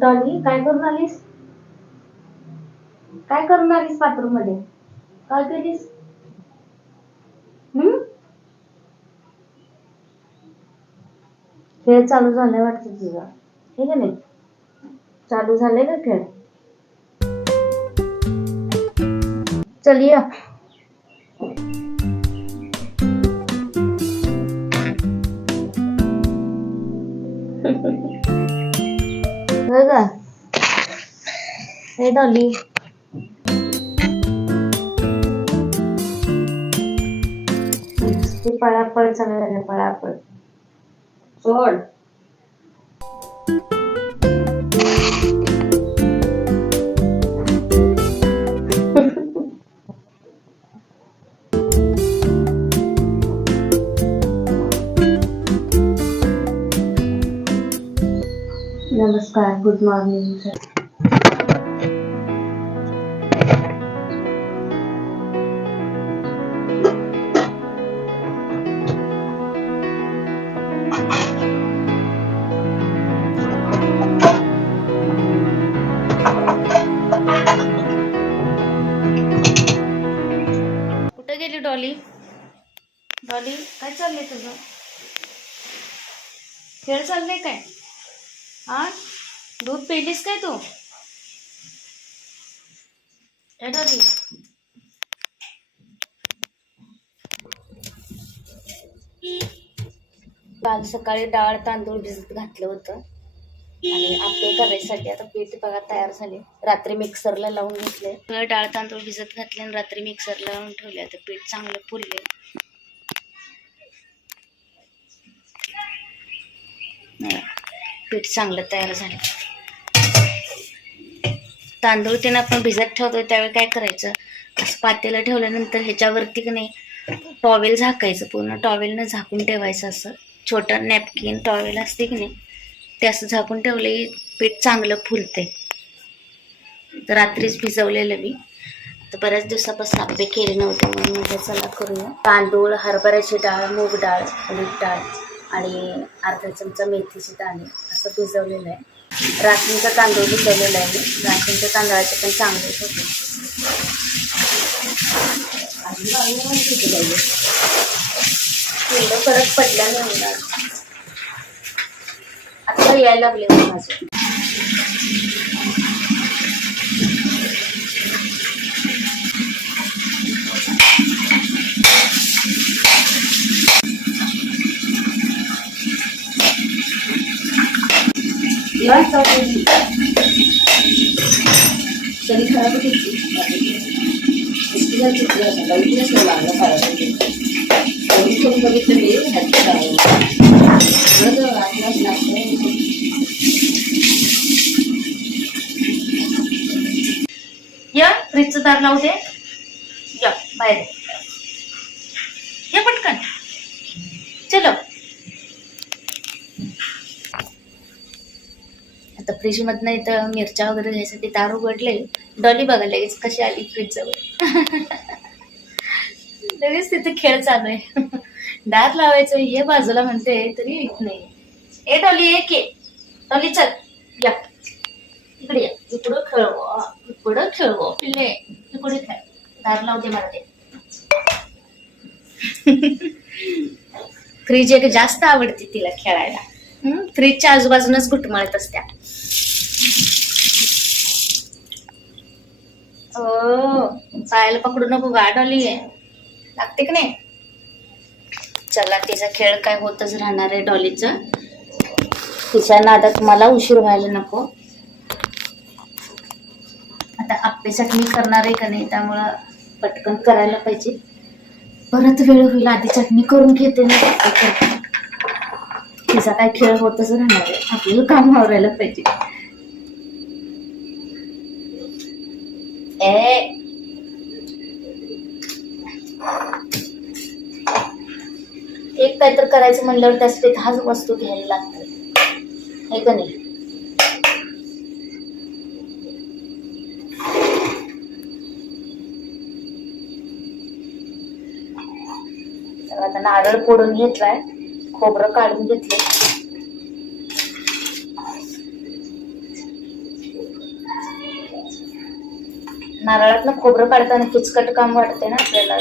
Dolly, काय करून आलीस? काय करून आलीस बाथरूम मध्ये? काय केलीस? खेळ चालू झालाय वाटतं तुझा, हे का नाही? चालू झालाय का खेळ? चल या. बघा, हे डॉली, ती पळापळ चालू झाली, पळापळ. सोड. नमस्कार, गुड मॉर्निंग सर. कुठे गेली डॉली? डॉली, काय चाललंय तुझं? खेळ चाललंय काय? हा, दूध पिलीस काय तू? डॉली, काल सकाळी डाळ तांदूळ भिजत घातलं होतं आणि आप्पे करायसाठी आता पीठ बघा तयार झाले. रात्री मिक्सरला लावून घेतले. डाळ तांदूळ भिजत घातले आणि रात्री मिक्सरला लावून ठेवले. आता पीठ चांगलं फुलले. पीठ चांगलं तयार झालं. तांदूळ त्यानं आपण भिजत ठेवतोय त्यावेळी काय करायचं, असं पातेलं ठेवल्यानंतर ह्याच्यावरती की नाही टॉवेल झाकायचं, पूर्ण टॉवेलनं झाकून ठेवायचं. असं छोटं नॅपकिन टॉवेल असते की नाही ते असं झाकून ठेवले पीठ चांगलं फुलते. तर रात्रीच भिजवलेलं मी. तर बऱ्याच दिवसापासून आप्पे केले नव्हते म्हणून म्हटलं चला करूया. तांदूळ, हरभऱ्याची डाळ, मूग डाळ, उडीद डाळ आणि अर्धा चमचा मेथीची दाणे असं भिजवलेलं आहे. राशनचा तांदूळ भिजवलेला आहे मी. राशनच्या तांदळाचे पण चांगलेच होते. एवढं फरक पडला नाही मला. आता यायला लागले माझे. तरी खराब या फ्रीजचं दार लावू दे. या बाहेर या पटकन. चलो आता फ्रीज मधनं इथं मिरच्या वगैरे घ्यायसाठी दार उघडले. डॉली बघा लगेच कशी आली फ्रीज जवळ. लगेच तिथे खेळ चालू आहे. दार लावायचं ये बाजूला म्हणते तरी येत नाही. ए डॉली ये की. डॉली चल या इकडे या. इकडं खेळव, इकडं खेळव पिल्ले, इकडे खेळ. दार लावू दे मला ते. फ्रीज एक जास्त आवडते तिला खेळायला. फ्रीजच्या आजूबाजूनच घुटमळत असत्या. हो, पायाला पकडू नको गा डॉली, लागते की नाही. चला तिचा खेळ काय होतच राहणार आहे डॉलीचं. तिच्या नादात मला उशीर व्हायला नको. आता आप्पे चटणी करणार आहे का नाही त्यामुळं पटकन करायला पाहिजे. परत वेळ होईल. आधी चटणी करून घेते ना. तिचा काय खेळ होतच राहणार आहे. आपल्याला काम आवरायला पाहिजे. एक काहीतरी करायचं म्हणल्यावर त्यासाठी 10 वस्तू घ्यायला लागतात, हे का नाही. तर आता नारळ फोडून घेतलाय खोबरं काढून घेतले. नारळातनं खोबरं काढताना किचकट काम वाटते ना आपल्याला,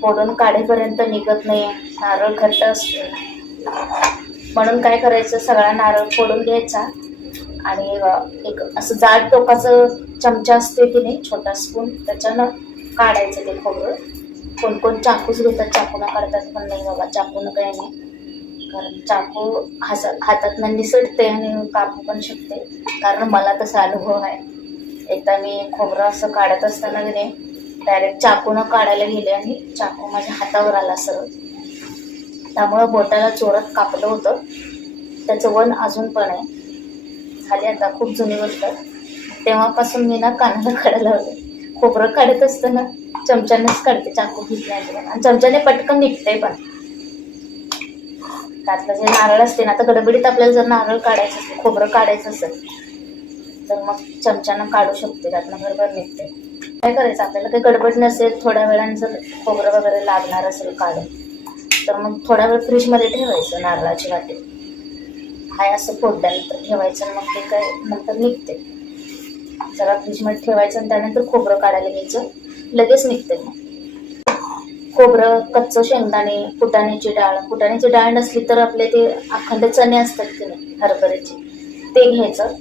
फोडून काढेपर्यंत निघत नाही, नारळ घट्ट असतो. म्हणून काय करायचं, सगळा नारळ फोडून घ्यायचा आणि एक असं जाड टोकाचं चमचा असते की नाही, छोटा स्पून, त्याच्यानं काढायचं ते खोबरं. कोण कोण चाकूच घेतात, चाकूनं काढतात, पण नाही बाबा, चाकूनं काही नाही, कारण चाकू हातातनं निसटते आणि कापू पण शकते. कारण मला तसा अनुभव आहे. एकदा मी खोबरं असं काढत असताना की नाही, डायरेक्ट चाकूनं काढायला गेले आणि चाकू माझ्या हातावर आला सरळ. त्यामुळं बोटाला चोरत कापलं होतं. त्याचं वन अजून पण आहे. झाली आता खूप जुनी गोष्ट. तेव्हापासून मी ना कानाला काढायला होते. खोबरं काढत असताना चमच्यानेच काढते, चाकू घेतला आणि चमच्याने पटकन निघते. पण त्यातलं जे नारळ असते ना, आता गडबडीत आपल्याला जर नारळ काढायचं असेल, खोबरं काढायचं असेल, तर मग चमच्यानं काढू शकते, त्यातनं बरोबर निघते. काय करायचं, आपल्याला काही गडबड नसेल, थोड्या वेळानं जर खोबरं वगैरे लागणार असेल काढून, तर मग थोडा वेळ फ्रीजमध्ये ठेवायचं. नारळाची वाटी हाय असं फोडल्यानंतर ठेवायचं, मग ते काय नंतर निघते. जरा फ्रीजमध्ये ठेवायचं आणि त्यानंतर खोबरं काढायला घ्यायचं, लगेच निघते. मग खोबरं, कच्चं शेंगदाणे, फुटाण्याची डाळ नसली तर आपले ते अखंड चणे असतात की नाही, हरभऱ्याचे, ते घ्यायचं.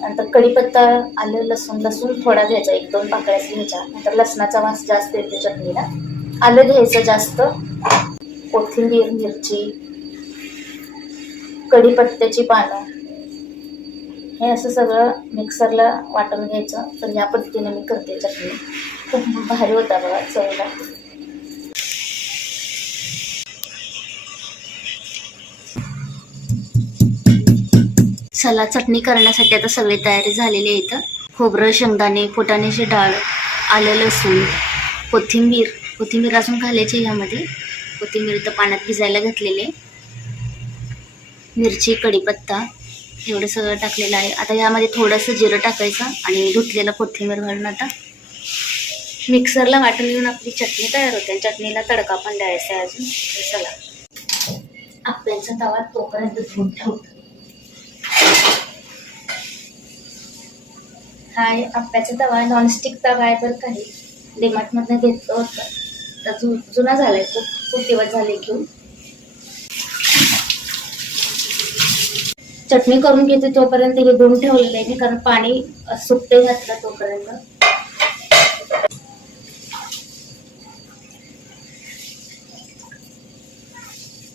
नंतर कढीपत्ता, आलं, लसूण थोडा घ्यायचा, 1-2 पाकळ्या घ्यायच्या. नंतर लसणाचा वास जास्त येतो चटणीला. आलं घ्यायचं जास्त, कोथिंबीर, मिरची, कढीपत्त्याची पानं, हे असं सगळं मिक्सरला वाटून घ्यायचं. तर या पद्धतीने मी करते चटणी. खूप भारी होता बघा, चवीला. चला, चटणी करण्यासाठी आता सगळी तयारी झालेली आहे. इथं खोबरं, शेंगदाणे, फुटाण्याची डाळ, आलं, लसूण, कोथिंबीर अजून घालायची ह्यामध्ये. कोथिंबीर इथं पाण्यात भिजायला घातलेली आहे. मिरची, कढीपत्ता, एवढं सगळं टाकलेलं आहे. आता यामध्ये थोडंसं जिरं टाकायचं आणि धुतलेलं कोथिंबीर घालून आता मिक्सरला वाटून घेऊन आपली चटणी तयार होते. चटणीला तडका पण द्यायचा आहे अजून. चला, आप्याचा तवा तोपर्यंत धुवून ठेवतो. हाय आप्याचा तवा, नॉनस्टिक तवा आहे बरं. काही डीमार्टमधनं घेतलं होतं, तर जुना झालाय, खूप दिवस झाले घेऊन. चटणी करून घेते तोपर्यंत हे धुवून ठेवलेलं आहे, कारण पाणी सुकते घातलं तोपर्यंत.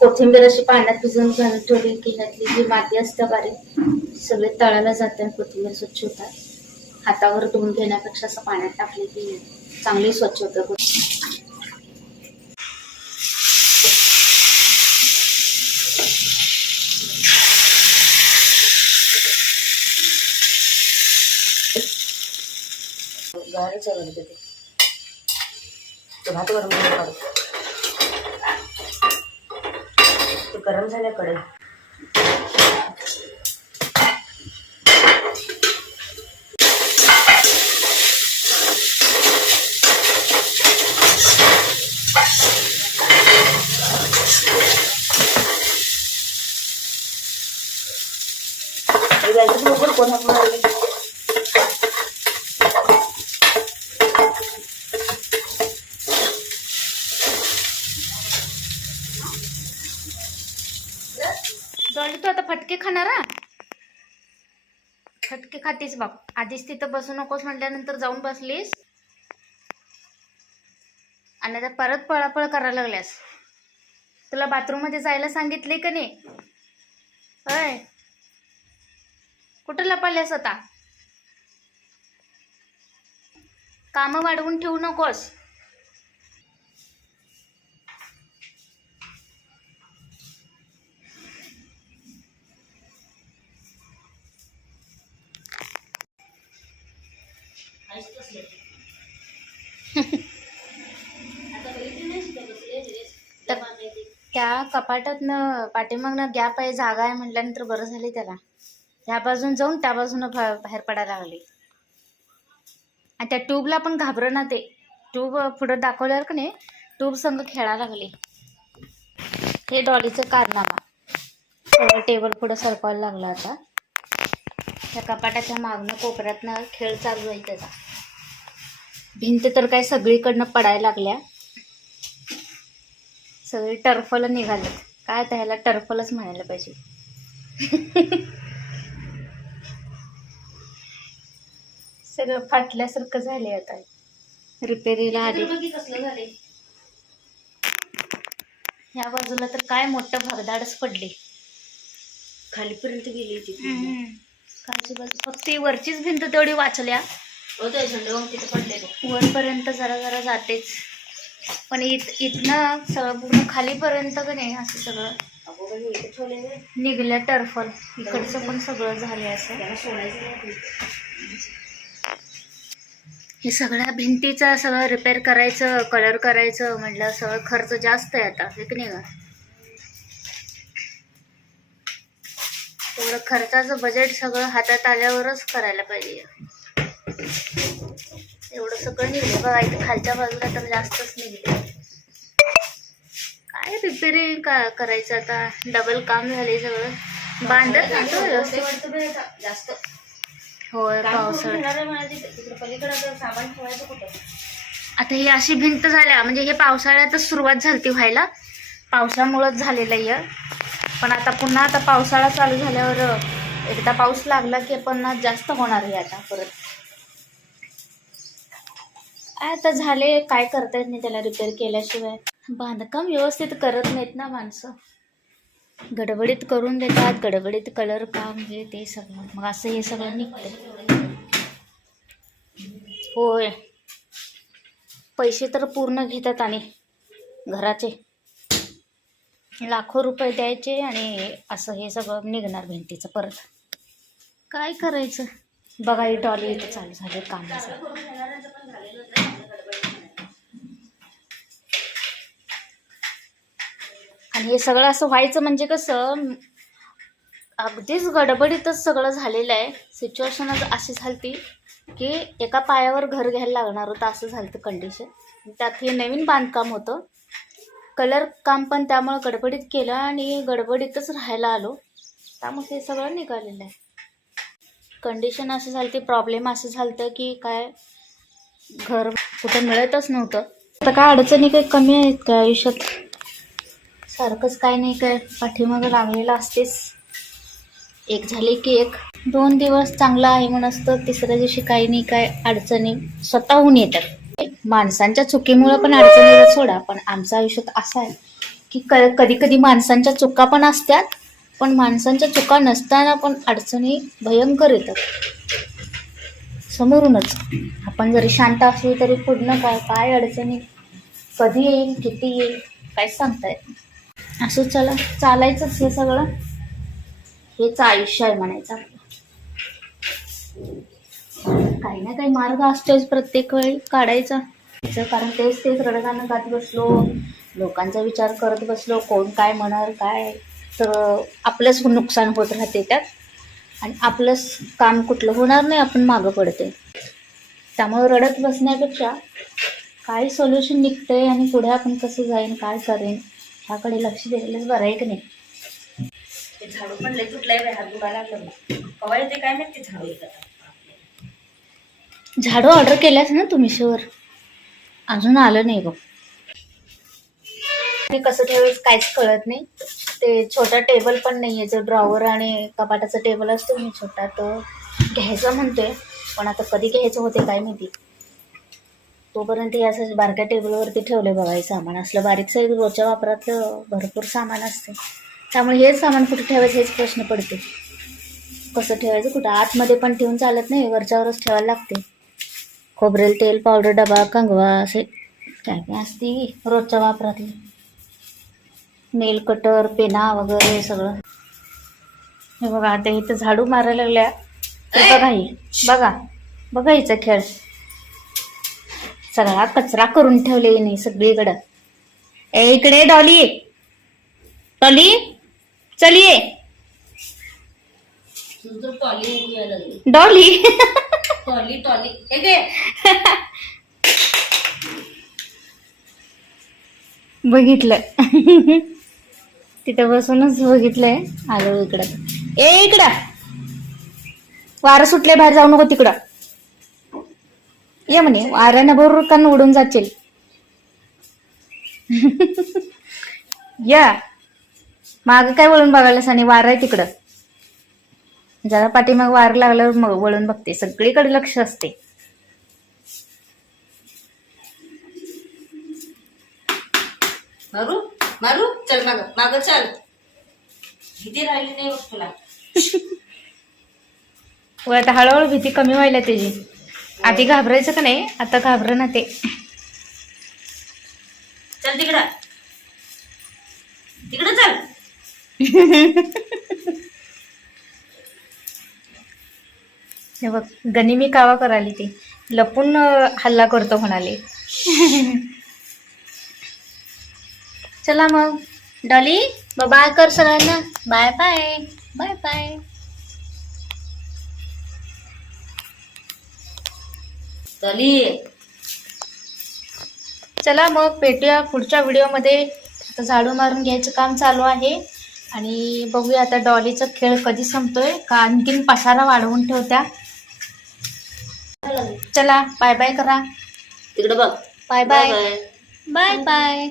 कोथिंबीर अशी पाण्यात भिजवून घालून ठेवली की ह्यातली जी माती असते बारीक, सगळे तळाला जाते आणि कोथिंबीर स्वच्छ होतात. हातावर धुवून घेण्यापेक्षा असं पाण्यात टाकली की चांगली स्वच्छ होतं. गरम झाल्याकडे बरोबर कोल्हापूर डॉली, तू आता फटके खाणार? फटके खातीस बाप. आधीच तिथं बसू नकोस म्हटल्यानंतर जाऊन बसलीस आणि आता परत पळापळ करायला लागल्यास. तुला बाथरूम मध्ये जायला सांगितले का नाही? होय, कुठं लपाल्यास आता? काम वाढवून ठेवू नकोस. त्या कपाटातनं पाठीमागनं गॅप आहे, जागा आहे म्हटल्यानंतर बरं झाले त्याला. ह्या बाजून जाऊन त्या बाजूनं बाहेर पडायला लागले. आणि त्या ट्यूबला पण घाबरं ना, ते ट्यूब पुढं दाखवल्यावर का नाही ट्यूब संग खेळायला लागले. हे डॉलीचं कारनामा. सगळं टेबल पुढं सरकवायला लागला आता. त्या कपाटाच्या मागणं कोपऱ्यातनं खेळ चालू आहे त्याचा. भिंत तर काय सगळीकडनं पडायला लागल्या. सगळी टर्फल निघालेत. काय त्याला टर्फलच म्हणायला पाहिजे. सगळं फाटल्यासारखं झाले आता. रिपेरीला आधी कसलं झाले. ह्या बाजूला तर काय मोठं भगदाडच पडले. खालीपर्यंत गेली ती. खालची बाजू फक्त ती वरचीच भिंत तेवढी वाचल्या. तिथे पडले वरपर्यंत जरा जरा जातेच. पण इथनं सगळं पूर्ण खालीपर्यंत का नाही असं सगळं निघल्या टर्फल. इकडचं पण सगळं झाले असं. हे सगळ्या भिंतीचं सगळं रिपेअर करायचं, कलर करायचं म्हटलं सगळं खर्च जास्त आहे आता, हे की नाही का? तेवढं खर्चाचं बजेट सगळं हातात आल्यावरच करायला पाहिजे. एवढं सगळं निघले बघा. इथे खालच्या बाजूला तर जास्तच निघले. काय रिपेअरिंग करायचं आता. डबल काम झाले सगळं. बांधत नव्हतं व्यवस्थित जास्त. होय आता ही अशी भिंत झाल्या म्हणजे हे पावसाळ्यातच सुरुवात झाली व्हायला. पावसामुळेच झालेलं आहे. पण आता पुन्हा आता पावसाळा चालू झाल्यावर एकदा पाऊस लागला की पुन्हा जास्त होणार आहे आता परत. आता झाले काय करता येत नाही त्याला रिपेअर केल्याशिवाय. बांधकाम व्यवस्थित करत नाहीत ना माणसं. गडबडीत करून देतात, गडबडीत कलर काम हे ते सगळं. मग असं हे सगळं निघतं. होय पैसे तर पूर्ण घेतात आणि घराचे लाखो रुपये द्यायचे आणि असं हे सगळं निघणार भिंतीचं परत. काय करायचं बघा. ही डॉली इथं चालू झाले कामाचं. आणि हे सगळं असं व्हायचं म्हणजे कसं अगदीच गडबडीतच सगळं झालेलं आहे. सिच्युएशनच अशी झाली की एका पायावर घर घ्यायला लागणार होतं असं झालं कंडिशन. त्यात हे नवीन बांधकाम होतं. कलर काम पण त्यामुळं गडबडीत केलं आणि गडबडीतच राहायला आलो. त्यामुळे हे सगळं निघालेलं आहे. कंडिशन असं झाली, प्रॉब्लेम असं झालं की काय घर कुठं मिळतच नव्हतं. आता काय अडचणी काही कमी आहेत का आयुष्यात. सारखंच काय नाही काय पाठीमागं लागलेलं असतेच. एक झाले की एक. 2 दिवस चांगला आहे म्हणून असतं, तिसऱ्या दिवशी काही नाही काय अडचणी स्वतःहून येतात. माणसांच्या चुकीमुळं पण अडचणीला सोडा. पण आमचं आयुष्यात असं आहे की कधी कधी माणसांच्या चुका पण असतात. पण माणसांच्या चुका नसताना पण अडचणी भयंकर येतात समोरूनच. आपण जरी शांत असलो तरी पुढनं काय अडचणी कधी येईल किती येईल काय सांगता येत. असं चला चालायचंच हे सगळं. हेच आयुष्य आहे म्हणायचं आपलं. काही ना काही मार्ग असतोच प्रत्येक वेळी काढायचा. कारण तेच रडगाणं गात बसलो, लोकांचा विचार करत बसलो, कोण काय म्हणाल काय, तर आपलंच नुकसान होत राहते त्यात आणि आपलंच काम कुठलं होणार नाही. आपण मागं पडते. त्यामुळे रडत बसण्यापेक्षा काय सोल्युशन निघतंय आणि पुढे आपण कसं जाईन काय करेन ह्याकडे लक्ष द्यायलाच बरं आहे की नाही. झाडू पण लई तुटलाय हात दुखायला लागलं. कवा येते काय माहिती झाडू. झाडू ऑर्डर केल्यास ना तुम्ही शिवर? अजून आलं नाही बघ. ते कसं ठेवायचं काहीच कळत नाही. ते छोटा टेबल पण नाही आहे. जो ड्रॉवर आणि कपाटाचा टेबल असतो मी छोटा, तो घ्यायचा म्हणतोय. पण आता कधी घ्यायचं होते काय माहिती. तोपर्यंत हे असं बारक्या टेबलवरती ठेवले बघा. हे सामान असलं बारीक साईज रोजच्या वापरातलं भरपूर सामान असते. त्यामुळे हेच सामान कुठे ठेवायचं हेच प्रश्न पडते. कसं ठेवायचं कुठं. आतमध्ये पण ठेवून चालत नाही, वरच्यावरच ठेवायला लागते. खोबरेल तेल, पावडर डबा, कंगवा असे काय काय असते रोजच्या वापरातले. नेल कटर, पेना वगैरे सगळं. हे बघा आता इथं झाडू मारायला लागल्या. बघा ही बघा हिचा खेळ. सगळा कचरा करून ठेवले नाही सगळीकडं. इकडे डॉली डॉली चल ये. डॉली टॉली टॉली बघितलं. तिथे बसूनच बघितलंय. आलो इकडं. इकडं वारं सुटले, बाहेर जाऊ नको तिकडं. ये म्हणे वाऱ्यानं बरोबर का उडून जाशील. या माग काय वळून बघायलास आणि वारं आहे तिकडं. जरा पाठीमाग वारं लागल्यावर मग वळून बघते. सगळीकडे लक्ष असते. मारू मारू चल माग माग चल. भीती राहिली नाही बघ तुला. व आता हळूहळू भीती कमी व्हायला त्याची. आधी घाबरायचं का नाही, आता घाबर ना ते. चल तिकडं तिकडं चल. हे बघ गणी मी कावा कराली ते लपून हल्ला करतो म्हणाले. चला मग डॉली बाय कर सगळ्यांना. Bye bye bye bye. चली चला मग भेटूया पुढच्या व्हिडिओमध्ये. आता झाडू मारून घ्यायचं काम चालू आहे आणि बघूया आता डॉलीचा खेळ कधी संपतोय का आणखीन पसारा वाढवून ठेवत्या. चला बाय बाय करा. तिकडं बघ. Bye bye bye bye.